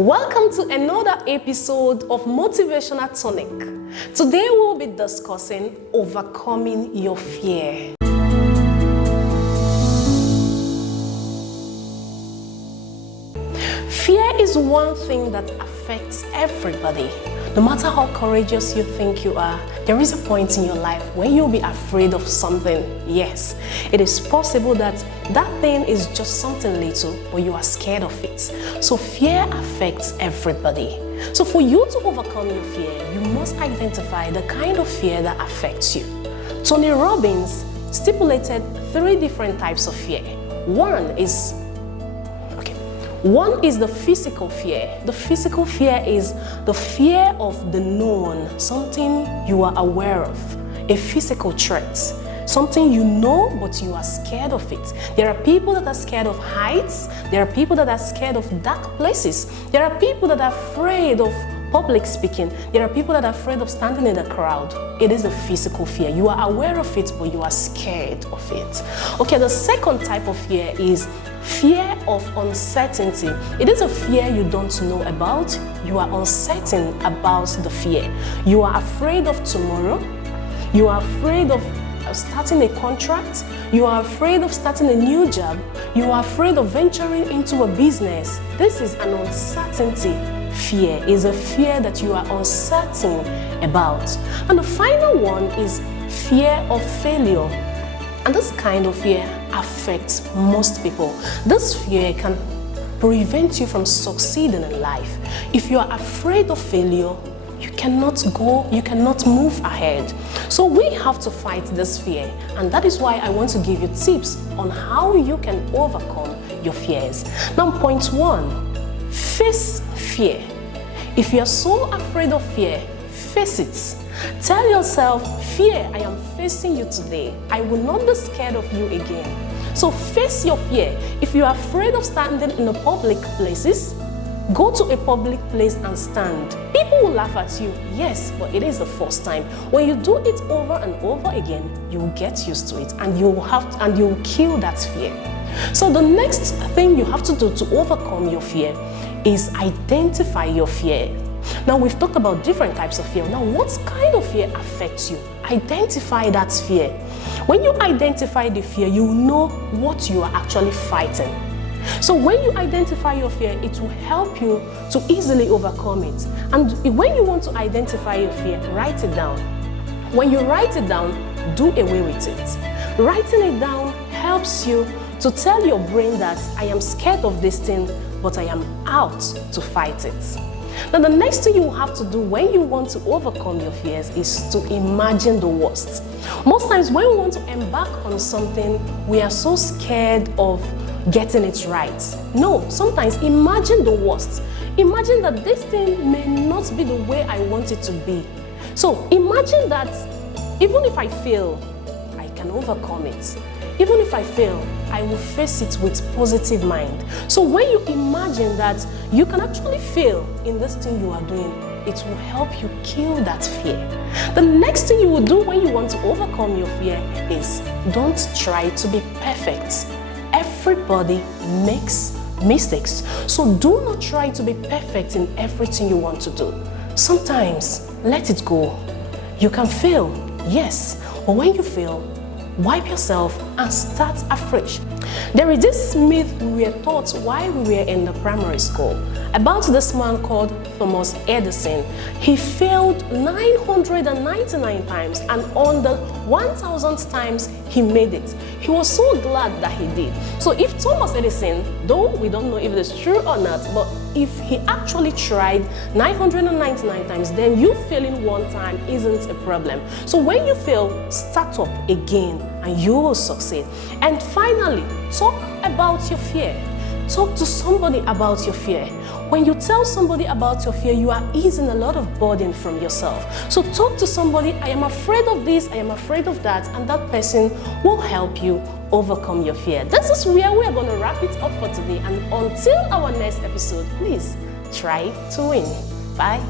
Welcome to another episode of Motivational Tonic. Today we'll be discussing overcoming your fear. Fear is one thing that affects everybody. No matter how courageous you think you are, there is a point in your life when you'll be afraid of something. Yes, it is possible that that thing is just something little, but you are scared of it. So fear affects everybody. So for you to overcome your fear, you must identify the kind of fear that affects you. Tony Robbins stipulated 3 different types of fear. One is the physical fear. The physical fear is the fear of the known, something you are aware of, a physical threat, something you know but you are scared of it. There are people that are scared of heights. There are people that are scared of dark places. There are people that are afraid of public speaking. There are people that are afraid of standing in a crowd. It is a physical fear. You are aware of it, but you are scared of it. Okay, the second type of fear is fear of uncertainty. It is a fear you don't know about. You are uncertain about the fear. You are afraid of tomorrow. You are afraid of starting a contract. You are afraid of starting a new job. You are afraid of venturing into a business. This is an uncertainty fear. Is a fear that you are uncertain about. And the final one is fear of failure. And this kind of fear affects most people. This fear can prevent you from succeeding in life. If you are afraid of failure, you cannot move ahead. So we have to fight this fear, and that is why I want to give you tips on how you can overcome your fears. Now, point 1, face fear. If you are so afraid of fear, face it. Tell yourself, fear, I am facing you today. I will not be scared of you again. So face your fear. If you are afraid of standing in the public places, go to a public place and stand. People will laugh at you, yes, but it is the first time. When you do it over and over again, you will get used to it, and you will kill that fear. So the next thing you have to do to overcome your fear is identify your fear. Now, we've talked about different types of fear. Now, what kind of fear affects you? Identify that fear. When you identify the fear, you will know what you are actually fighting. So when you identify your fear, it will help you to easily overcome it. And when you want to identify your fear, write it down. When you write it down, do away with it. Writing it down helps you to tell your brain that I am scared of this thing, but I am out to fight it. Now, the next thing you have to do when you want to overcome your fears is to imagine the worst. Most times when we want to embark on something, we are so scared of getting it right. No, sometimes imagine the worst. Imagine that this thing may not be the way I want it to be. So imagine that even if I fail, I can overcome it. Even if I fail, I will face it with positive mind. So when you imagine that you can actually fail in this thing you are doing, it will help you kill that fear. The next thing you will do when you want to overcome your fear is don't try to be perfect. Everybody makes mistakes. So do not try to be perfect in everything you want to do. Sometimes let it go. You can fail, yes, but when you fail, wipe yourself and start afresh. There is this myth we were taught while we were in the primary school about this man called Thomas Edison. He failed 999 times, and on the 1000th times he made it. He was so glad that he did. So if Thomas Edison, though we don't know if it's true or not, but if he actually tried 999 times, then you failing one time isn't a problem. So when you fail, start up again and you will succeed. And finally, talk about your fear. Talk to somebody about your fear. When you tell somebody about your fear, you are easing a lot of burden from yourself. So talk to somebody, I am afraid of this, I am afraid of that, and that person will help you overcome your fear. This is where we are going to wrap it up for today. And until our next episode, please try to win. Bye.